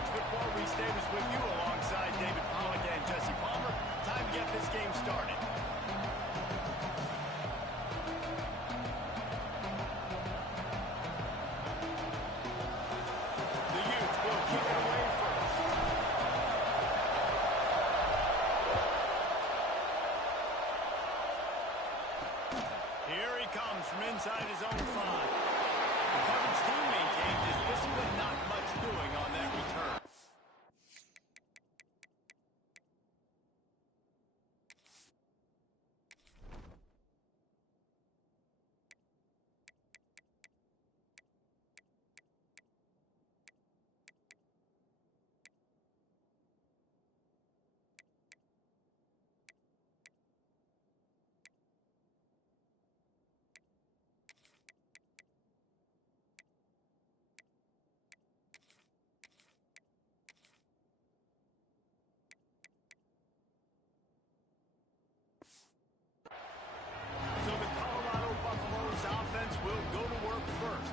college football. Reese Davis with you alongside David Pollack and Jesse Palmer. Time to get this game started. The Utes will kick it away first. Here he comes from inside his own 5. The coverage team maintains his discipline, not much doing on that return. So the Colorado Buffaloes offense will go to work first.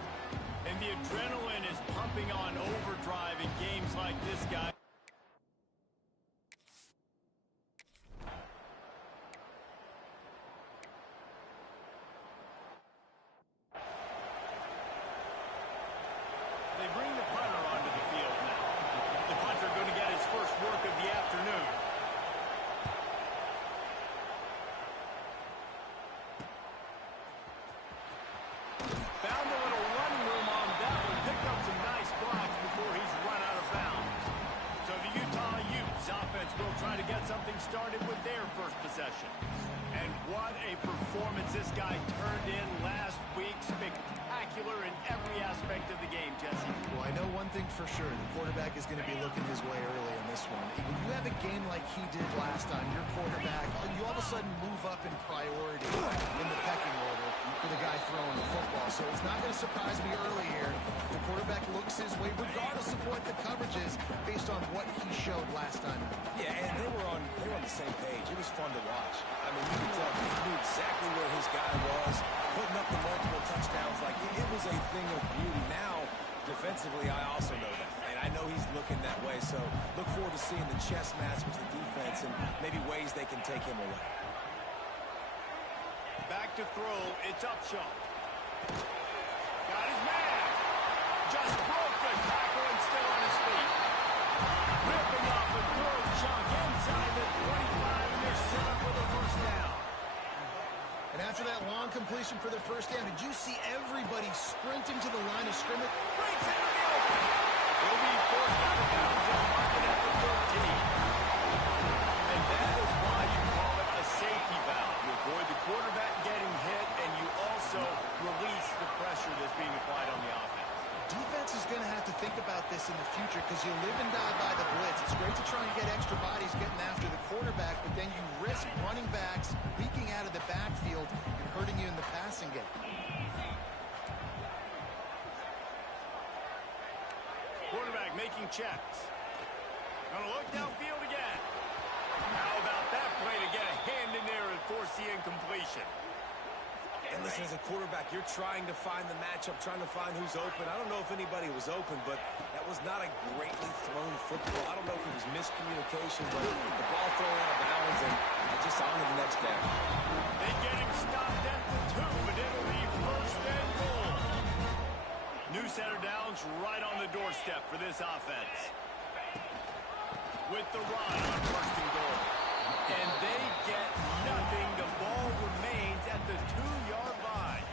And the adrenaline is pumping on overdrive in games like this, guy. They bring the punter onto the field now. The punter going to get his first work of the afternoon. Found a little running room on that one. Picked up some nice blocks before he's run out of bounds. So the Utah Utes offense will try to get something started with their first possession. And what a performance this guy turned in last week. Spectacular in every aspect of the game, Jesse. Well, I know one thing for sure. The quarterback is going to be looking his way early in this one. When you have a game like he did last time, your quarterback, you all of a sudden move up in priority in the pecking order for the guy throwing the football. So it's not going to surprise me early here. The quarterback looks his way, regardless of what the coverage is, based on what he showed last time. Yeah, and they were on the same page. It was fun to watch. I mean, you could tell he knew exactly where his guy was, putting up the multiple touchdowns. Like, it was a thing of beauty. Now, defensively, I also know that. And I know he's looking that way. So look forward to seeing the chess match with the defense and maybe ways they can take him away. Back to throw. It's Upshaw. Got his man. Just broke the tackle and still on his feet. Ripping off a good chunk inside the 25, and they're set up with a first down. And after that long completion for their first down, did you see everybody sprinting to the line of scrimmage? Breaks into the open. He'll be forced out of bounds and marked at the 13. And that is why you call it a safety valve. You avoid the quarterback getting hit, and you also release the pressure that's being applied on the offense. Defense is going to have to think about this in the future because you live and die by the blitz. It's great to try and get extra bodies getting after the quarterback, but then you risk running backs leaking out of the backfield and hurting you in the passing game. Quarterback making checks. Gonna look downfield again. How about that play to get a hand in there and force the incompletion? And listen, as a quarterback, you're trying to find the matchup, trying to find who's open. I don't know if anybody was open, but that was not a greatly thrown football. I don't know if it was miscommunication, but the ball thrown out of bounds and just on to the next down. They get him stopped at the 2, but it'll be first and goal. New set of downs right on the doorstep for this offense. With the run on first and goal. And they get nothing. The ball remains at the 2-yard line.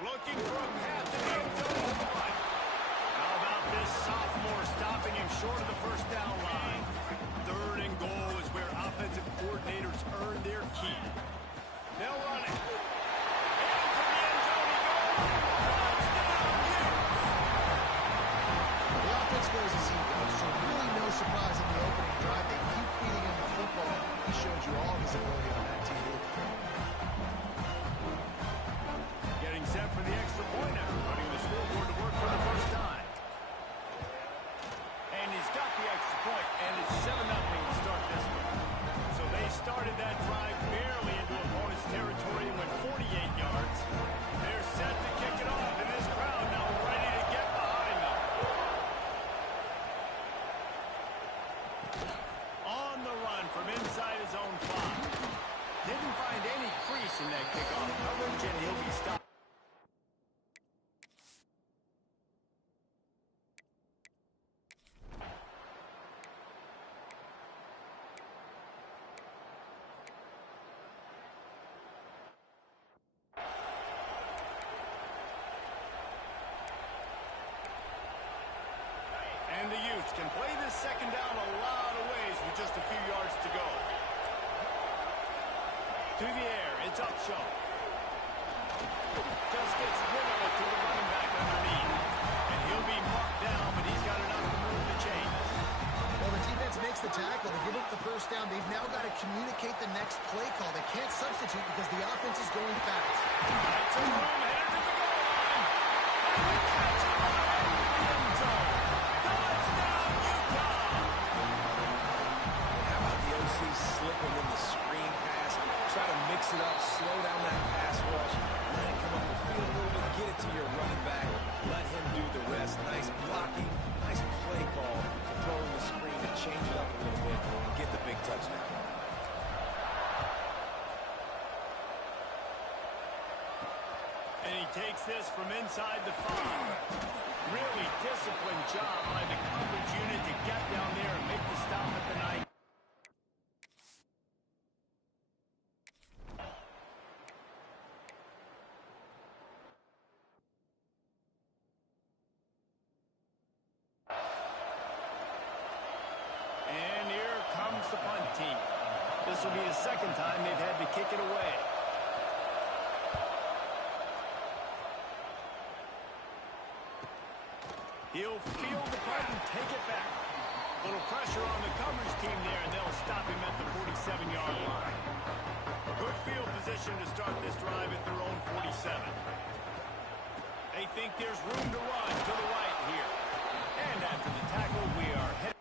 Looking for a path to the end zone. How about this sophomore stopping him short of the first down line? Third and goal is where offensive coordinators earn their keep. They'll run it. Into the end zone he goes. The offense goes as he goes, so really no surprise in the opening drive. They keep feeding him the football. He showed you all his ability on that TV. Getting set for the extra point after running the scoreboard to work for the first time. And he's got the extra point, and it's 7-0 to start this one. So they started that drive barely into It's up show. Just gets rid of it to the running back underneath. And he'll be marked down, but he's got enough to move the chains. Well, the defense makes the tackle. They give up the first down. They've now got to communicate the next play call. They can't substitute because the offense is going fast. It's a room headed to the goal line. And the catch it right into the end zone. Touchdown, Utah! How about the OC slipping in the screen pass? Try to mix it up, slow down that pass rush, let it come up the field a little bit, get it to your running back, let him do the rest. Nice blocking, nice play call, throwing the screen to change it up a little bit and get the big touchdown. And he takes this from inside the 5. Really disciplined job by the coverage unit to get down there and make the stop at the 9. And here comes the punt team. This will be the second time they've had to kick it away. He'll field the punt and take it back. Little pressure on the coverage team there, and they'll stop him at the 47-yard line. Good field position to start this drive at their own 47. They think there's room to run to the right here. And after the tackle, we are headed.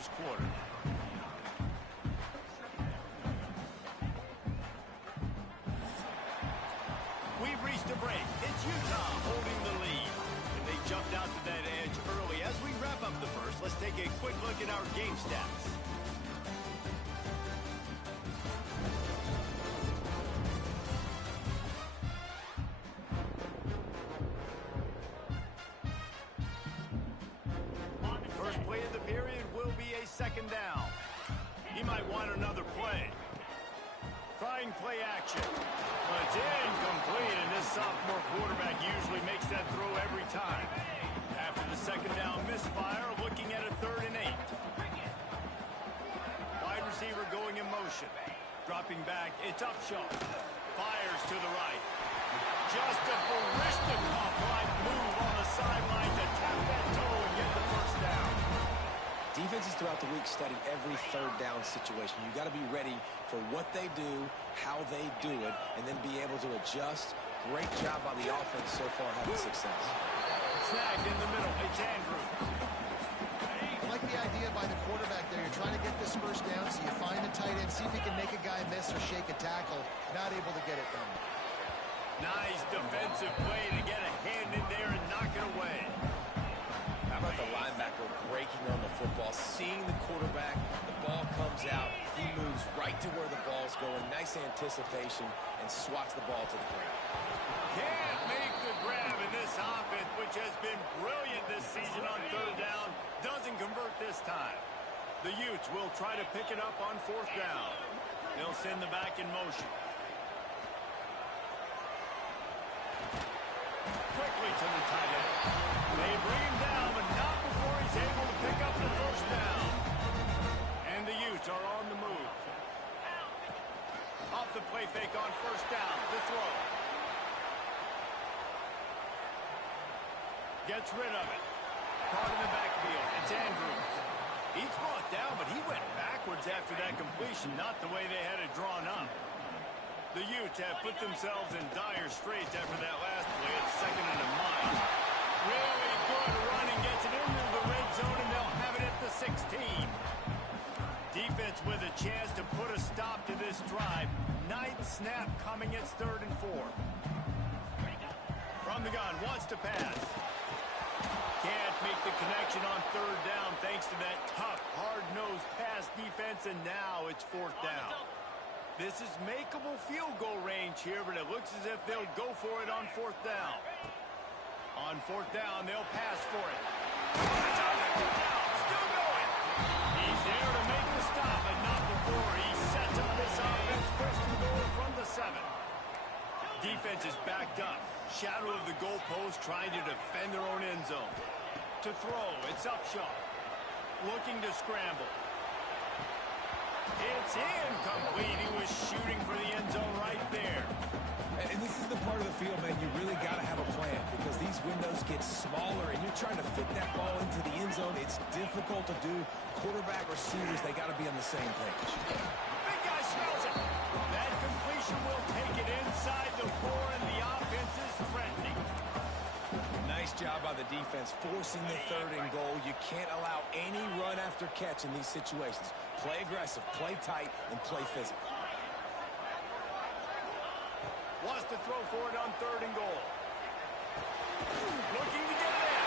first quarter. We've reached a break. It's Utah holding the lead. And they jumped out to that edge early. As we wrap up the first, let's take a quick look at our game stats. First play of the period will be a second down. He might want another play. Trying play action. But it's incomplete, and this sophomore quarterback usually makes that throw every time. After the second down misfire, looking at a 3rd and 8. Wide receiver going in motion. Dropping back, it's Upshaw. Fires to the right. Just a Barishnikov-like move on the sideline to tap that toe and get the first down. Defenses throughout the week study every 3rd down situation. You got to be ready for what they do, how they do it, and then be able to adjust. Great job by the offense so far having success. Snagged in the middle. It's Andrews. I like the idea by the quarterback there. You're trying to get this first down, so you find the tight end, see if he can make a guy miss or shake a tackle. Not able to get it done. Nice defensive play to get a hand in there and knock it away. How about the linebacker breaking on the football, seeing the quarterback, the ball comes out, he moves right to where the ball's going, nice anticipation, and swats the ball to the ground. Can't make the grab in this offense, which has been brilliant this season on 3rd down. Doesn't convert this time. The Utes will try to pick it up on 4th down. They'll send the back in motion. Quickly to the tight end. They bring him down, but not before he's able to pick up the first down. And the Utes are on the move. Off the play fake on 1st down. The throw. Gets rid of it. Caught in the backfield. It's Andrews. He's brought down, but he went backwards after that completion, not the way they had it drawn up. The Utes have put themselves in dire straits after that last play. It's 2nd and a mile. Really good running, gets it into the red zone, and they'll have it at the 16. Defense with a chance to put a stop to this drive. 9th snap coming. It's 3rd and 4. From the gun, wants to pass. Can't make the connection on 3rd down thanks to that tough, hard-nosed pass defense, and now it's 4th down. This is makeable field goal range here, but it looks as if they'll go for it on 4th down. On 4th down, they'll pass for it. Still going. He's there to make the stop, but not before he sets up this offense. 1st and goal from the 7. Defense is backed up. Shadow of the goalpost, trying to defend their own end zone. To throw, it's Upshaw. Looking to scramble. It's incomplete. He was shooting for the end zone right there. And this is the part of the field, man, you really got to have a plan because these windows get smaller and you're trying to fit that ball into the end zone. It's difficult to do. Quarterback, receivers, they got to be on the same page. Big guy smells it. That completion will take it inside the 4, and the offense is threatening. Nice job by the defense forcing the 3rd and goal. You can't allow any run after catch in these situations. Play aggressive, play tight, and play physical. Wants to throw for it on 3rd and goal. Looking to get it in.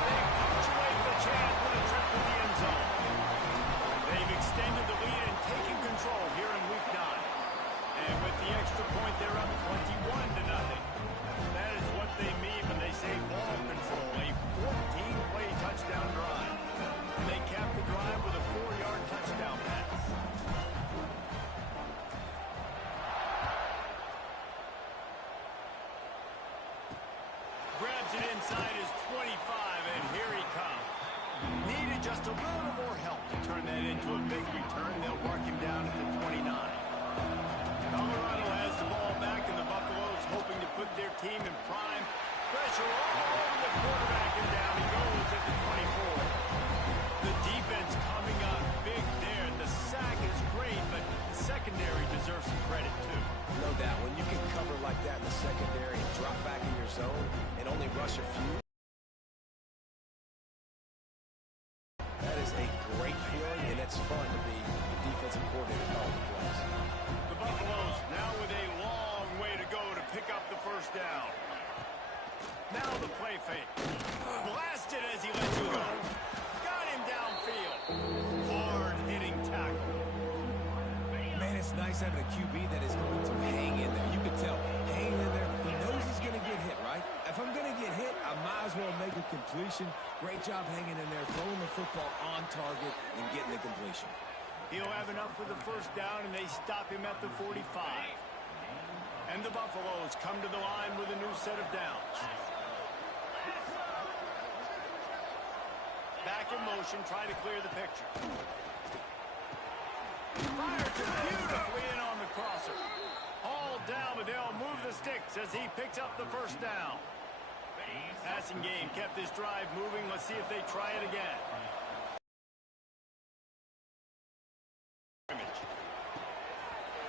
They punctuate the chance with a trip to the end zone. They've extended the lead and taken control here in Week 9. And with the extra point, they're up 21-0. That is what they mean when they say ball control. A 14-play touchdown drive. And they cap the drive with a 4-yard touchdown pass. Grabs it inside his 25, and here he comes. Needed just a little more help to turn that into a big return. They'll mark him down at the 29. Colorado has the ball back, and the Buffaloes hoping to put their team in prime. Pressure all over the quarterback, and down he goes at the 24. The defense coming up big there. The sack is great, but the secondary deserves some credit, too. No doubt. When you can cover like that in the secondary and drop back in your zone and only rush a few, great feeling, and it's fun to be the defensive coordinator calling the plays. The Buffaloes now with a long way to go to pick up the first down. Now the play fake. Blasted as he lets you go. Got him downfield. Hard-hitting tackle. Man, it's nice having a QB that is going to hang in there. You can tell, hanging in there, he knows he's going to get hit, right? If I'm going to get hit, I might as well make a completion. Great job hanging in there, throwing the football on target and getting the completion. He'll have enough for the first down, and they stop him at the 45. And the Buffaloes come to the line with a new set of downs. Back in motion, try to clear the picture. Fires it beautifully in on the crosser. All down, but they'll move the sticks as he picks up the first down. Passing game kept this drive moving. Let's see if they try it again.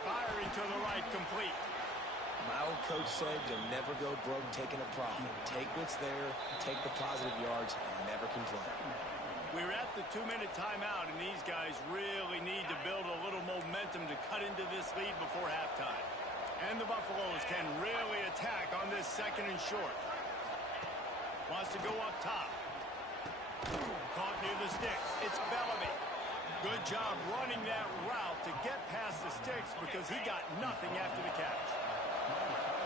Firing to the right, complete. My old coach said you'll never go broke taking a profit. Take what's there, take the positive yards, and never complain. We're at the 2-minute timeout, and these guys really need to build a little momentum to cut into this lead before halftime. And the Buffaloes can really attack on this second and short. Wants to go up top. Caught near the sticks. It's Bellamy. Good job running that route to get past the sticks because he got nothing after the catch.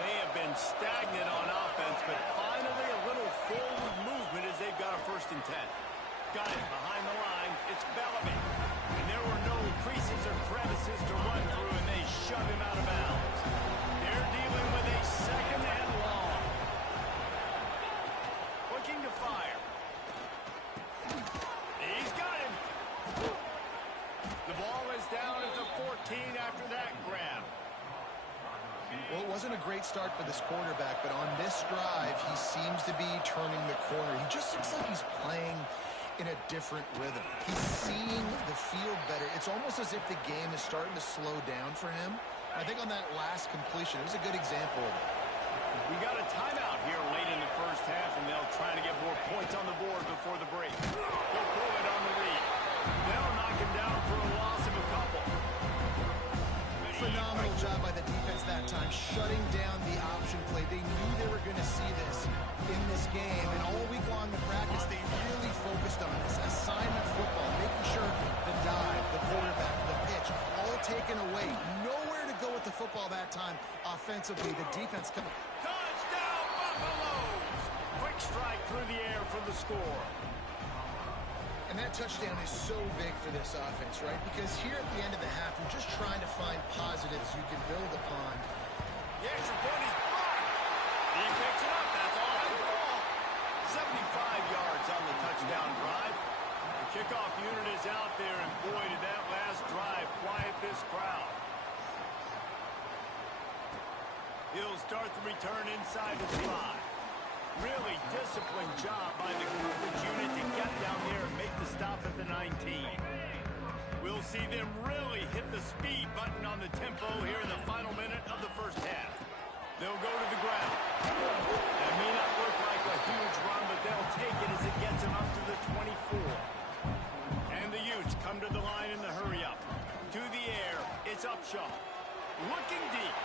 They have been stagnant on offense, but finally a little forward movement as they've got a 1st and 10. Got it behind the line. It's Bellamy. And there were no creases or crevices to run through, and they shove him out of bounds. They're dealing with a 2nd and long. Looking to fire. He's got him. The ball is down at the 14 after that grab. Well, it wasn't a great start for this quarterback, but on this drive, he seems to be turning the corner. He just looks like he's playing in a different rhythm. He's seeing the field better. It's almost as if the game is starting to slow down for him. I think on that last completion, it was a good example of it. We got a timeout here late in the first half, and they'll try to get more points on the board before the break. They'll pull it on the read. They'll knock him down for a loss of a couple. Phenomenal job by the defense that time, shutting down the option play. They knew they were going to see this in this game, and all week long in practice, they really focused on this assignment football, making sure the dive, the quarterback, the pitch, all taken away. Nowhere to go with the football that time offensively. The defense coming. Touchdown, Buffaloes! Quick strike through the air for the score. And that touchdown is so big for this offense, right? Because here at the end of the half, you're just trying to find positives you can build upon. The extra point is blocked. He picks it up. That's all on the ball. 75 yards on the touchdown drive. The kickoff unit is out there, and boy, did that last drive quiet this crowd. He'll start the return inside the slot. Really disciplined job by the coverage unit to get down there and make the stop at the 19. We'll see them really hit the speed button on the tempo here in the final minute of the first half. They'll go to the ground. That may not look like a huge run, but they'll take it as it gets them up to the 24. And the Utes come to the line in the hurry-up. To the air, it's Upshaw. Looking deep.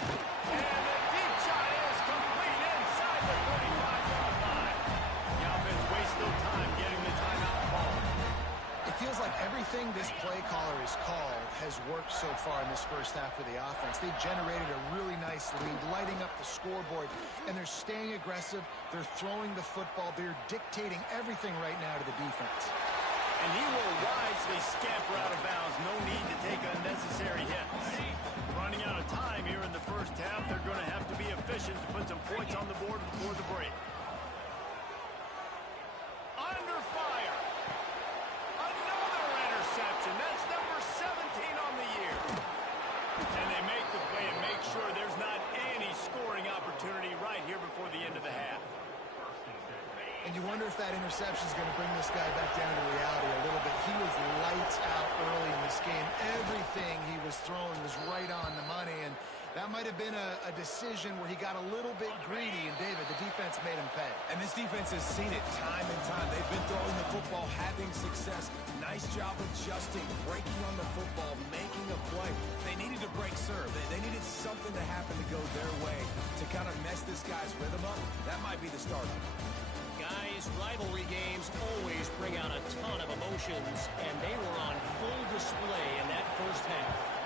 And the deep shot is complete inside the 45-yard line. The offense wastes no time getting the timeout call. It feels like everything this play caller has called has worked so far in this first half of the offense. They've generated a really nice lead, lighting up the scoreboard, and they're staying aggressive. They're throwing the football. They're dictating everything right now to the defense. And he will wisely scamper out of bounds. No need to take unnecessary hits. Running out of time here in the first half. They're going to have to be efficient to put some points on the board before the break. Under fire. Another interception. That's number 17 on the year. And they make the play and make sure there's not any scoring opportunity right here before the end of the half. And you wonder if that interception is going to bring this guy back down to reality a little bit. He was lights out early in this game. Everything he was throwing was right on the money, and that That might have been a decision where he got a little bit greedy, and David, the defense made him pay. And this defense has seen it time and time. They've been throwing the football, having success. Nice job adjusting, breaking on the football, making a play. They needed to break serve. They needed something to happen to go their way to kind of mess this guy's rhythm up. That might be the start of it. Guys, rivalry games always bring out a ton of emotions, and they were on full display in that first half.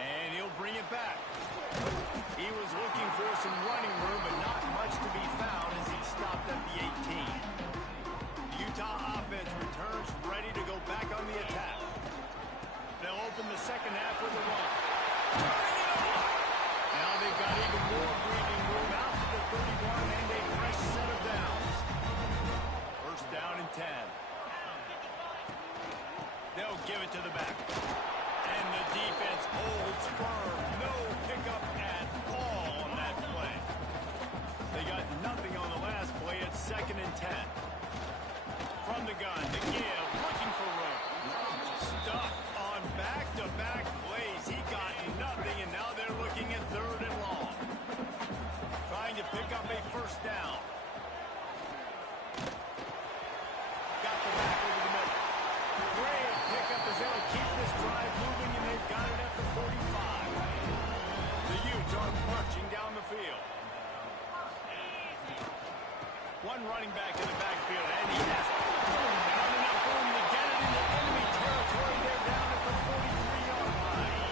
And he'll bring it back. He was looking for some running room, but not much to be found as he stopped at the 18. The Utah offense returns ready to go back on the attack. They'll open the second half with a run. Now they've got even more breathing room out to the 31 and a fresh set of downs. First down and 10. They'll give it to the back. And the defense holds firm. No pickup at all on that play. They got nothing on the last play. It's second and 10. From the gun to give, looking for room. Stuffed on back-to-back plays. He got nothing, and now they're looking at third and long. Trying to pick up a first down. Got the back over the middle. Great pickup as they'll keep this drive moving, and they've got it at the 45. The Utes are marching down the field. One running back in the backfield, and he has not enough room to get it into enemy territory. They're down at the 43-yard line.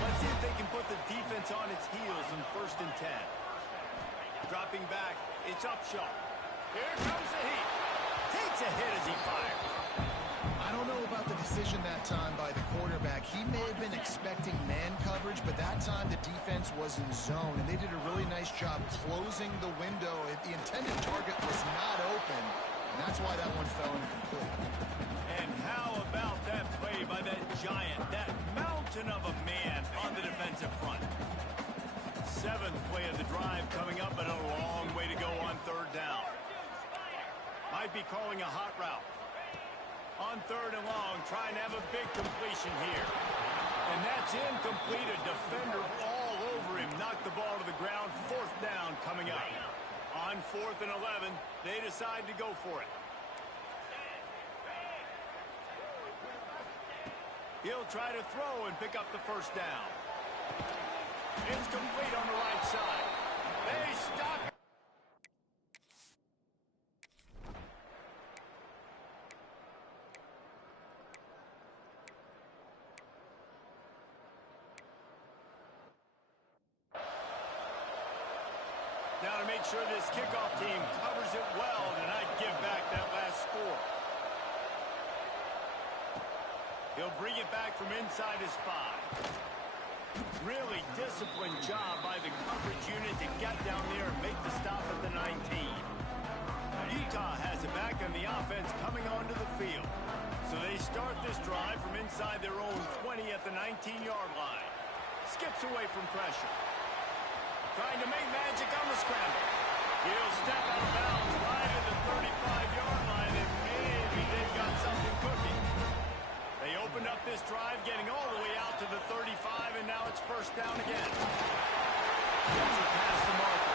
Let's see if they can put the defense on its heels in first and 10. Dropping back, it's Upshaw. Here comes the heat. Takes a hit as he fires. I don't know about the decision that time by the quarterback. He may have been expecting man coverage, but that time the defense was in zone, and they did a really nice job closing the window. The intended target was not open, and that's why that one fell incomplete. And how about that play by that giant, that mountain of a man on the defensive front? Seventh play of the drive coming up, but a long way to go on third down. Might be calling a hot route. On third and long, trying to have a big completion here. And that's incomplete. A defender all over him. Knocked the ball to the ground. Fourth down coming up. On 4th and 11, they decide to go for it. He'll try to throw and pick up the first down. It's complete on the right side. They stop it. Now to make sure this kickoff team covers it well tonight, give back that last score. He'll bring it back from inside his 5. Really disciplined job by the coverage unit to get down there and make the stop at the 19. Utah has it back on the offense coming onto the field. So they start this drive from inside their own 20 at the 19-yard line. Skips away from pressure. Trying to make magic on the scramble. He'll step out of bounds right at the 35-yard line, and maybe they've got something cooking. They opened up this drive, getting all the way out to the 35, and now it's first down again. Gets it past the marker.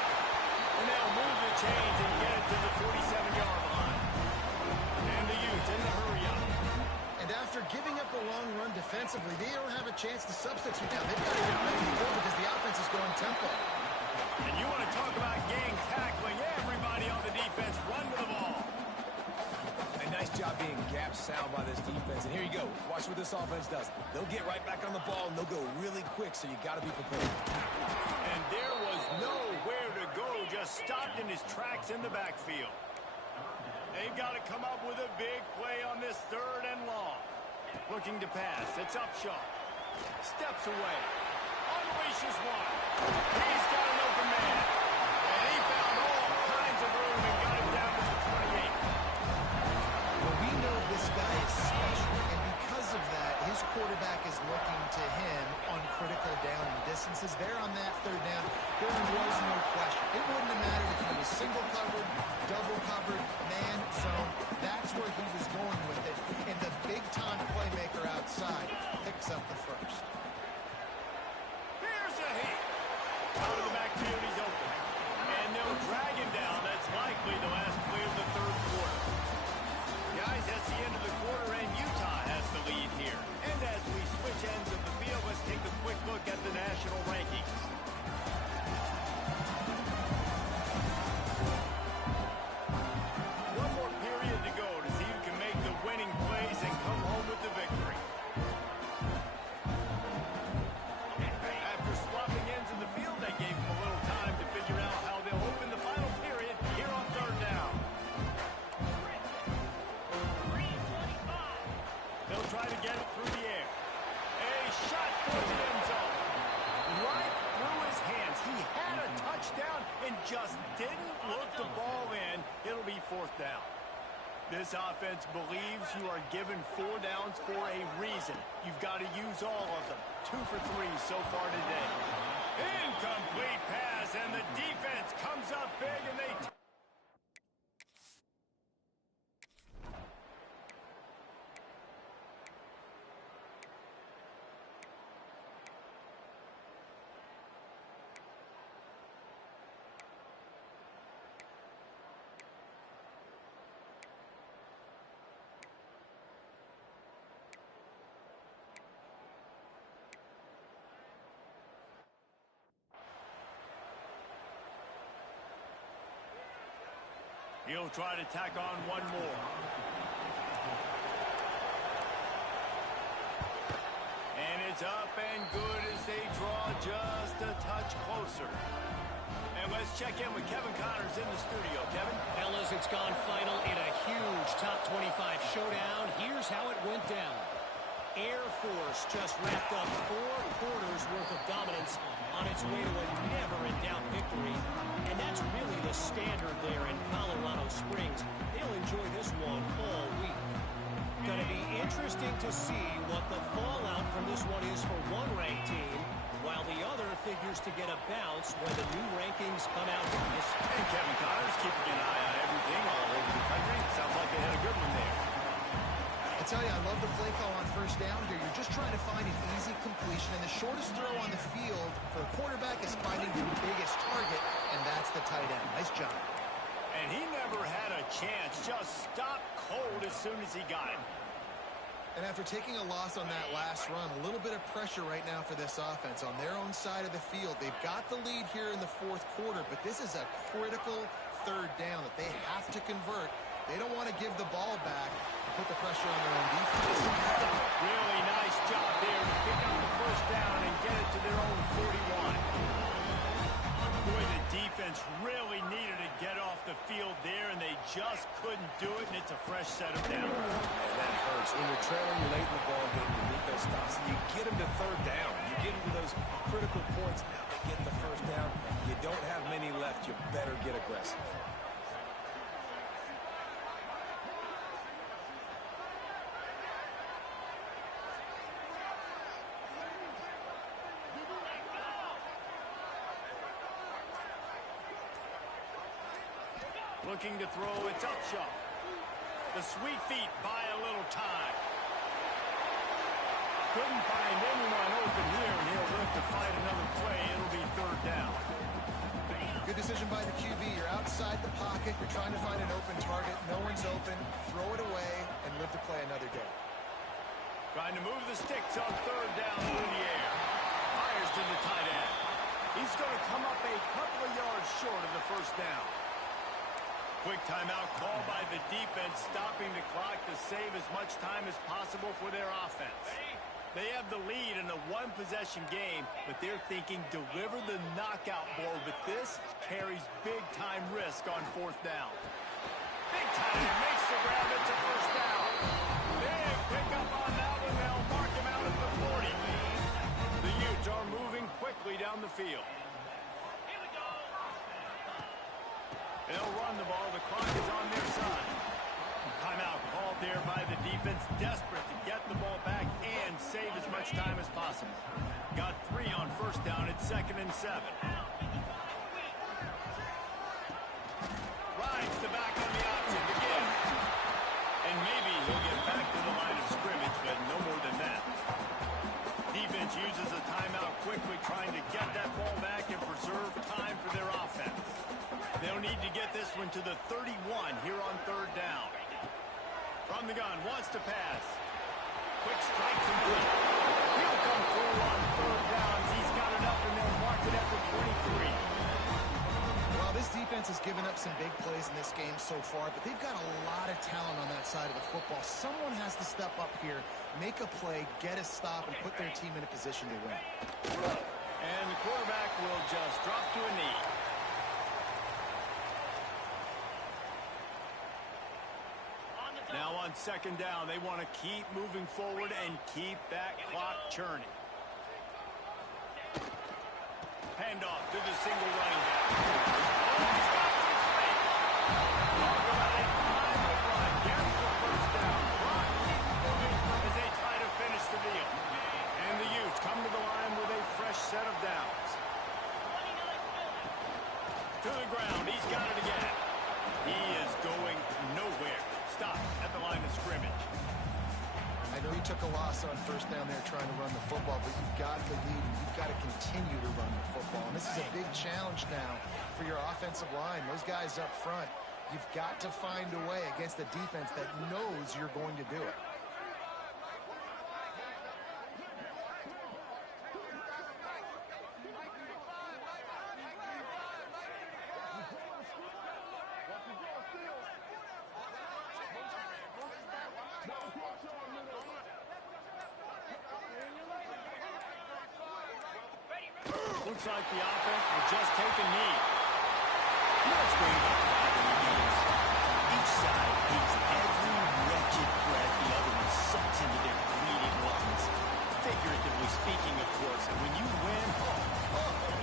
And they'll move the chains and get it to the 47-yard line. And the Utes in the hurry-up. And after giving up a long run defensively, they don't have a chance to substitute now. They've got to get ready to go because the offense is going tempo. And you want to talk about gang tackling. Everybody on the defense run with the ball. A nice job being gap sound by this defense. And here you go. Watch what this offense does. They'll get right back on the ball, and they'll go really quick, so you got to be prepared. And there was nowhere to go, just stopped in his tracks in the backfield. They've got to come up with a big play on this third and long. Looking to pass. It's Upshaw. Steps away. Unleashes one. He's got an open man. And he found all kinds of room and got it down to the 28. Well, we know this guy is special, and because of that, his quarterback is looking to him on critical down and distances. There on that third down, there was no question. It wouldn't have mattered if he was single covered, double covered, man, zone. That's where he was going with it. And the big-time playmaker outside picks up 4th down. This offense believes you are given 4 downs for a reason. You've got to use all of them. 2 for 3 so far today. Incomplete pass, and the defense comes up big, and they... He'll try to tack on one more. And it's up and good as they draw just a touch closer. And let's check in with Kevin Connors in the studio. Kevin? Fellas, it's gone final in a huge top 25 showdown. Here's how it went down. Air Force just wrapped up 4 quarters worth of dominance on its way to a never-in-doubt victory. And that's really the standard there in Colorado Springs. They'll enjoy this one all week. Going to be interesting to see what the fallout from this one is for one ranked team, while the other figures to get a bounce when the new rankings come out. And Kevin Connors keeping an eye on everything all over the country. Sounds like they had a good one there. I tell you, I love the play call on 1st down here. You're just trying to find an easy completion, and the shortest throw on the field for a quarterback is finding the biggest target, and that's the tight end. Nice job. And he never had a chance. Just stopped cold as soon as he got it. And after taking a loss on that last run, a little bit of pressure right now for this offense on their own side of the field. They've got the lead here in the 4th quarter, but this is a critical 3rd down that they have to convert. They don't want to give the ball back to put the pressure on their own defense. Really nice job there to pick up the 1st down and get it to their own 41. Boy, the defense really needed to get off the field there, and they just couldn't do it, and it's a fresh set of downs. And that hurts. When you're trailing late in the ball game, you need those stops. You get them to 3rd down. You get into those critical points. Now they get the 1st down. You don't have many left. You better get aggressive. Looking to throw, it's Upshaw. The sweet feet buy a little time. Couldn't find anyone open here, and he'll live to fight another play. It'll be 3rd down. Good decision by the QB. You're outside the pocket. You're trying to find an open target. No one's open. Throw it away and live to play another day. Trying to move the sticks on 3rd down through the air. Fires to the tight end. He's going to come up a couple of yards short of the 1st down. Quick timeout called by the defense, stopping the clock to save as much time as possible for their offense. They have the lead in a 1-possession game, but they're thinking deliver the knockout blow, but this carries big-time risk on 4th down. Big time makes the grab. It's a 1st down. Big pickup on that one. They'll mark him out at the 40. The Utes are moving quickly down the field. They'll run the ball. The clock is on their side. Timeout called there by the defense, desperate to get the ball back and save as much time as possible. Got 3 on 1st down. It's 2nd and 7. Rides the back on the option again. And maybe he'll get back to the line of scrimmage, but no more than that. Defense uses a timeout quickly, trying to get that ball back and preserve time for their offense. They'll need to get this one to the 31 here on 3rd down. From the gun, wants to pass. Quick strike complete. He'll come through on 3rd down. He's got enough, and they'll mark it at the 23. Well, this defense has given up some big plays in this game so far, but they've got a lot of talent on that side of the football. Someone has to step up here, make a play, get a stop, and put their team in a position to win. And the quarterback will just drop to a knee. Now on 2nd down, they want to keep moving forward and keep that clock churning. Handoff to the single running back. Oh, he's got some space. Talk about a down there trying to run the football, but you've got the lead, and you've got to continue to run the football. And this is a big challenge now for your offensive line. Those guys up front, you've got to find a way against a defense that knows you're going to do it. Looks like the offense will just take a knee. You know what's great about rivalry games? Each side hates every wretched breath the other one sucks into their bleeding lungs. Figuratively speaking, of course. And when you win,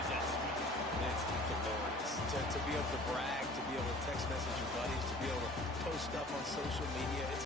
is that sweet? It's glorious. To be able to brag, to be able to text message your buddies, to be able to post stuff on social media.